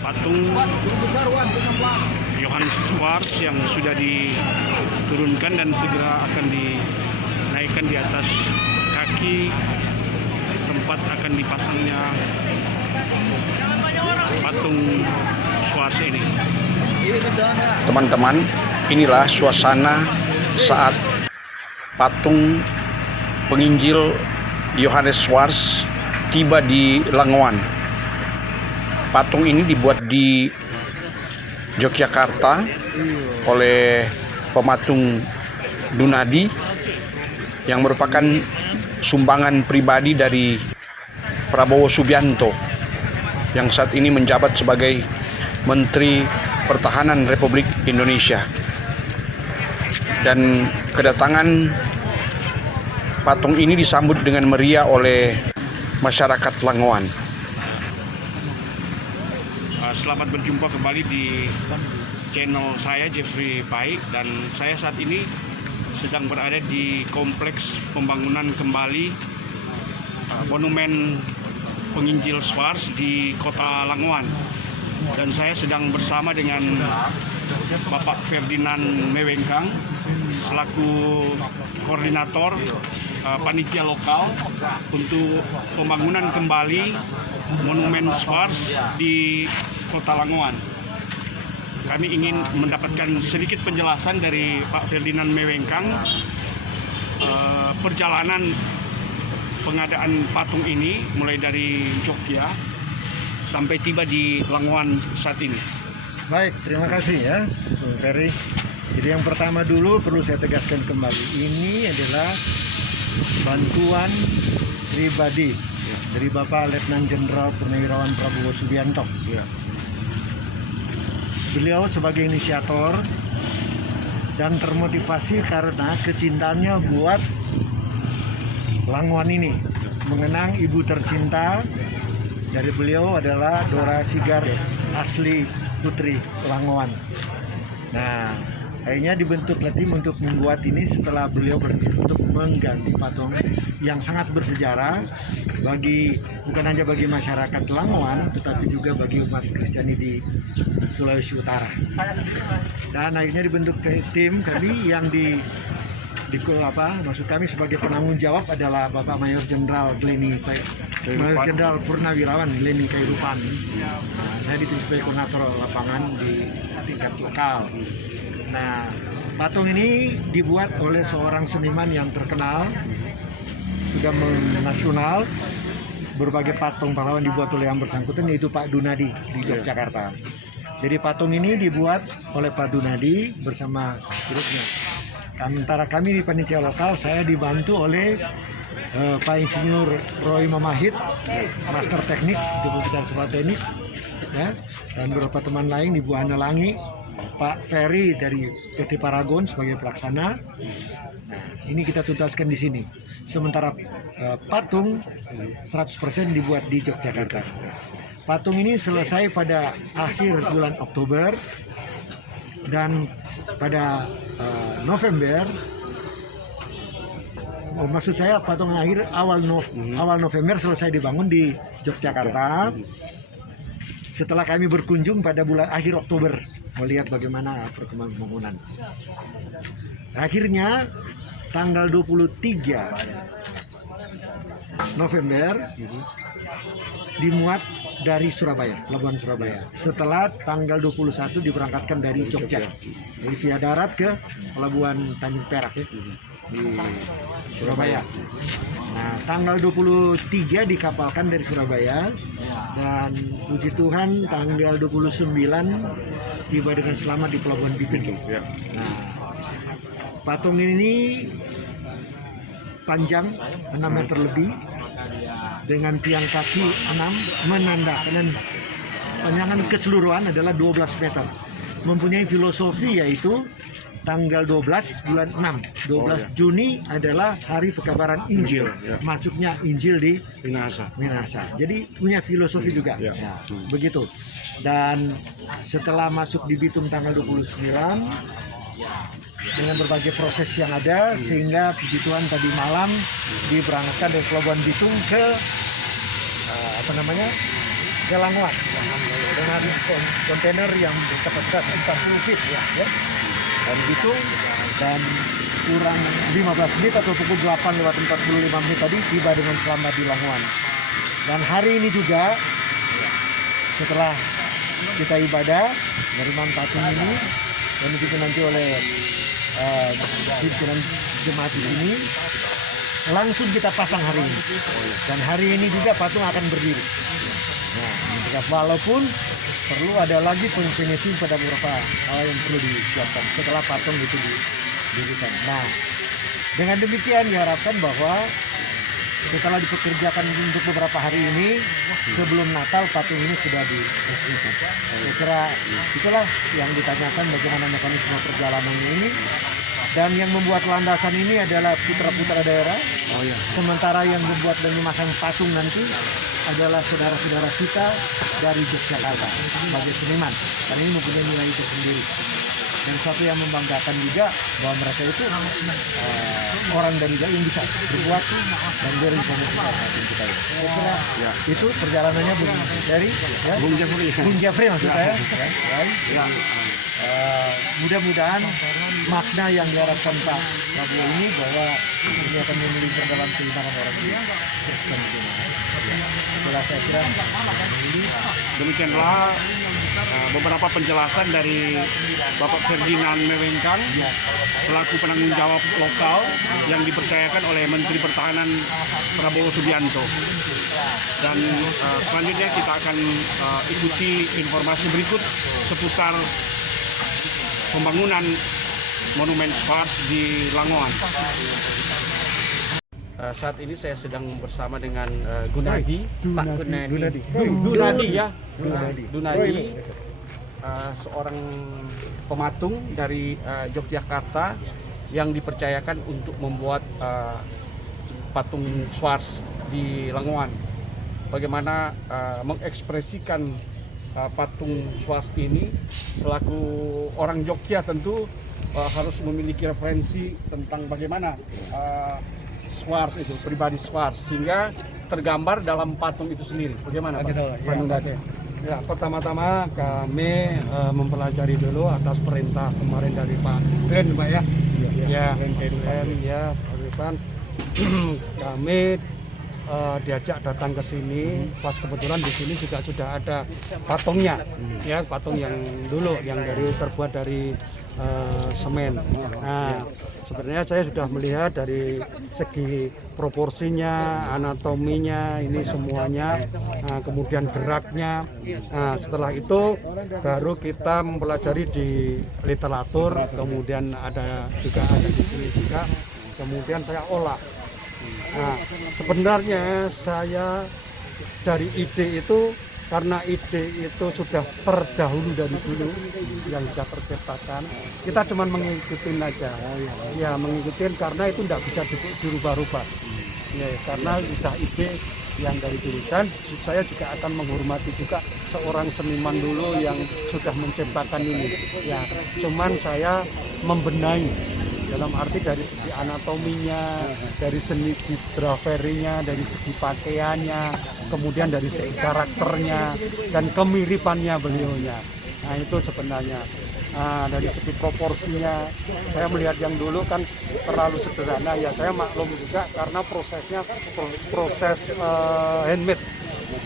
patung Johannes Schwarz yang sudah diturunkan dan segera akan dinaikkan di atas kaki tempat akan dipasangnya patung Schwarz ini. Teman-teman, inilah suasana saat patung penginjil Johannes Schwarz tiba di Langowan. Patung ini dibuat di Yogyakarta oleh pematung Dunadi yang merupakan sumbangan pribadi dari Prabowo Subianto yang saat ini menjabat sebagai Menteri Pertahanan Republik Indonesia. Dan kedatangan patung ini disambut dengan meriah oleh masyarakat Langowan. Selamat berjumpa kembali di channel saya Jeffrey Pai, dan saya saat ini sedang berada di kompleks pembangunan kembali monumen penginjil Schwarz di kota Langowan, dan saya sedang bersama dengan Bapak Ferdinand Mewengkang selaku koordinator panitia lokal untuk pembangunan kembali monumen Schwarz di kota Langowan. Kami ingin mendapatkan sedikit penjelasan dari Pak Ferdinand Mewengkang perjalanan pengadaan patung ini mulai dari Jogja sampai tiba di Langowan saat ini. Baik, terima kasih ya, Bung Ferry. Jadi yang pertama dulu perlu saya tegaskan kembali, ini adalah bantuan pribadi dari Bapak Letnan Jenderal Purnawirawan Prabowo Subianto. Beliau sebagai inisiator dan termotivasi karena kecintaannya buat Langowan ini, mengenang ibu tercinta dari beliau adalah Dora Sigar, asli Putri Langowan. Nah, akhirnya dibentuk tim untuk membuat ini setelah beliau berpikir untuk mengganti patung yang sangat bersejarah bukan hanya bagi masyarakat Langowan, tetapi juga bagi umat Kristiani di Sulawesi Utara. Dan akhirnya dibentuk tim kami yang maksud kami sebagai penanggung jawab adalah Bapak Mayor Jenderal Purnawirawan Leni Kairupan. Nah, saya ditulis sebagai koordinator lapangan di tingkat lokal. Nah, patung ini dibuat oleh seorang seniman yang terkenal, sudah nasional. Berbagai patung pahlawan dibuat oleh yang bersangkutan, yaitu Pak Dunadi di Yogyakarta. Jadi patung ini dibuat oleh Pak Dunadi bersama grupnya. Sementara kami di panitia lokal, saya dibantu oleh Pak Insinyur Roy Mamahit, Master Teknik, Deputi Sekolah Teknik, ya, dan beberapa teman lain di Bu Hana Langi, Pak Ferry dari PT Paragon sebagai pelaksana. Nah, ini kita tuntaskan di sini. Sementara patung 100% dibuat di Yogyakarta. Patung ini selesai pada akhir bulan Oktober, dan pada November, maksud saya patung akhir awal November selesai dibangun di Yogyakarta. Setelah kami berkunjung pada bulan akhir Oktober melihat bagaimana perkembangan pembangunan. Akhirnya tanggal 23 November dimuat dari Surabaya, Pelabuhan Surabaya. Setelah tanggal 21 diberangkatkan dari Jogja, dari via darat ke Pelabuhan Tanjung Perak ya, di Surabaya. Nah, tanggal 23 dikapalkan dari Surabaya, dan puji Tuhan tanggal 29 tiba dengan selamat di Pelabuhan Bitung. Nah, patung ini panjang 6 meter lebih, dengan tiang kaki 6, menandakan panjangan keseluruhan adalah 12 meter. Mempunyai filosofi yaitu tanggal 12 bulan 6, 12 Juni adalah hari pekabaran Injil. Masuknya Injil di Minahasa. Jadi punya filosofi juga. Ya, begitu. Dan setelah masuk di Bitung tanggal 29, dengan berbagai proses yang ada, sehingga puji Tuhan tadi malam diberangkatkan dari Pelabuhan Bitung ke ke Langowan dengan kontainer yang berkapasitas 40 feet ya. Dan gitu, dan kurang 15 menit atau pukul 8:45 tadi tiba dengan selamat di Langoan. Dan hari ini juga setelah kita ibadah dari patung ini yang dipimpin nanti oleh pimpinan jemaat di sini, langsung kita pasang hari ini. Dan hari ini juga patung akan berdiri. Nah, walaupun perlu ada lagi finishing pada beberapa hal yang perlu disiapkan setelah patung itu didirikan. Nah, dengan demikian diharapkan bahwa setelah dipekerjakan untuk beberapa hari ini, sebelum Natal patung ini sudah diresmikan. Saya kira itulah yang ditanyakan bagaimana mekanisme perjalanan ini. Dan yang membuat landasan ini adalah putra-putra daerah. Sementara yang membuat dan memasang patung nanti adalah saudara-saudara kita dari Yogyakarta sebagai seniman. Karena ini mempunyai nilai itu sendiri. Dan satu yang membanggakan juga bahwa mereka itu orang dari daerah yang bisa berbuat dan bisa patung kita. Saya kira itu perjalanannya dari Bung Jeffrey maksud saya. Mudah-mudahan makna yang diharapkan Pak Prabowo ini bahwa ini akan memiliki dalam keimanan orang Kristen. Itulah saya kira Demikianlah beberapa penjelasan dari Bapak Ferdinand Mewengkang selaku penanggung jawab lokal yang dipercayakan oleh Menteri Pertahanan Prabowo Subianto. Dan selanjutnya kita akan ikuti informasi berikut seputar pembangunan Monumen Spars di Langoan. Saat ini saya sedang bersama dengan Gunadi, Pak Gunadi, seorang pematung dari Yogyakarta yang dipercayakan untuk membuat patung Spars di Langoan. Bagaimana mengekspresikan patung Spars ini selaku orang Jogja tentu harus memiliki referensi tentang bagaimana Spars itu, pribadi Spars, sehingga tergambar dalam patung itu sendiri. Bagaimana Pak? Ya, pertama-tama kami mempelajari dulu atas perintah kemarin dari Pak Glenn, Pak ya. Glenn ya, Pak Irfan. Kami diajak datang ke sini, pas kebetulan di sini juga sudah ada patungnya, ya patung yang dulu yang terbuat dari semen. Nah, sebenarnya saya sudah melihat dari segi proporsinya, anatominya, ini semuanya, kemudian geraknya. Nah, setelah itu baru kita mempelajari di literatur, kemudian ada di sini juga, kemudian saya olah. Nah, sebenarnya saya dari ide itu, karena ide itu sudah terdahulu dari dulu yang sudah terciptakan, kita cuma mengikuti aja, ya mengikuti karena itu tidak bisa dirubah-rubah, ya, karena sudah ide yang dari dulu. Dan saya juga akan menghormati juga seorang seniman dulu yang sudah menciptakan ini, ya cuman saya membenahi dalam arti dari segi anatominya, dari segi graverinya, dari segi pakaiannya, kemudian dari segi karakternya dan kemiripannya beliaunya. Nah itu sebenarnya. Nah, dari segi proporsinya, saya melihat yang dulu kan terlalu sederhana, ya saya maklum juga karena prosesnya proses handmade,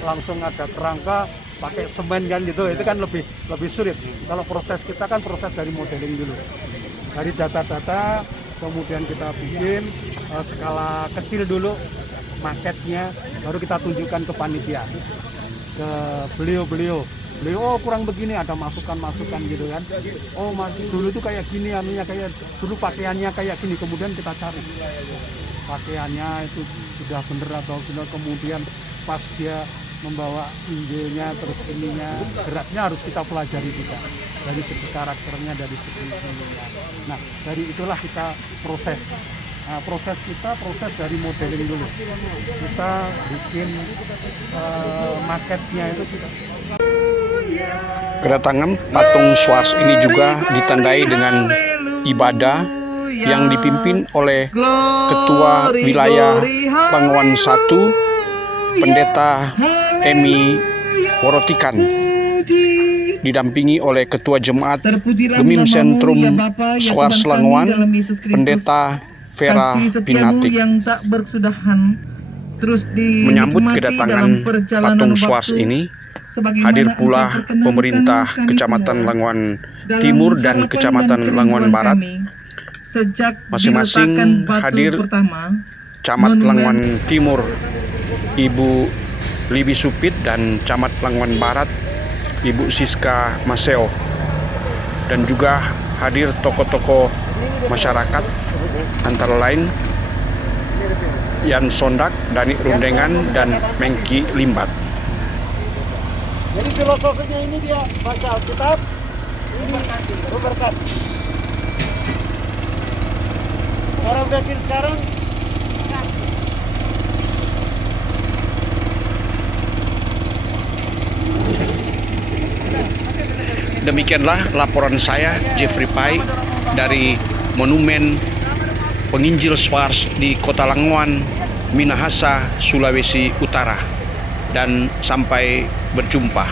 langsung ada kerangka pakai semen kan gitu, itu kan lebih sulit. Kalau proses kita kan proses dari modeling dulu. Dari data-data, kemudian kita bikin skala kecil dulu maketnya, baru kita tunjukkan ke panitia, ke beliau, oh kurang begini, ada masukan gitu kan, oh masih dulu itu kayak gini, anunya kayak dulu pakaiannya kayak gini, kemudian kita cari pakaiannya itu sudah bener atau sudah, kemudian pas dia membawa injilnya, terus ininya, geraknya harus kita pelajari juga dari segi karakternya, dari segi ininya. Nah, dari itulah kita proses. Nah, proses dari modeling dulu. Kita bikin maketnya itu kita. Kedatangan patung Spars ini juga ditandai dengan ibadah yang dipimpin oleh Ketua Wilayah Langoan 1, Pendeta Emi Worotikan. didampingi oleh Ketua Jemaat Terpujilah Gemim namamu, Sentrum ya Bapa, ya Swars Tuhan kami Languan, dalam Yesus Kristus. Pendeta Vera Kasih setiamu Pinatik, yang tak berkesudahan terus menyambut dinikmati kedatangan dalam perjalanan patung Swars waktu, ini. sebagaimana Hadir Engkau pula perkenankan pemerintah kami Kecamatan semua Languan dalam Timur dan harapan Kecamatan dan Languan kerinduan Barat. kami. Sejak Masing-masing diletakkan batu hadir. pertama, Camat Monumen Languan Timur Ibu Libi Supit dan Camat Languan Barat Ibu Siska Maseo, dan juga hadir tokoh-tokoh masyarakat antara lain Yan Sondak, Dani Rundengan, dan Mengki Limbat. Jadi filosofinya ini dia baca Alkitab, ini berkat. Orang bikin sekarang Demikianlah laporan saya, Jeffrey Pai, dari Monumen Penginjil Swars di Kota Languan, Minahasa, Sulawesi Utara. Dan sampai berjumpa.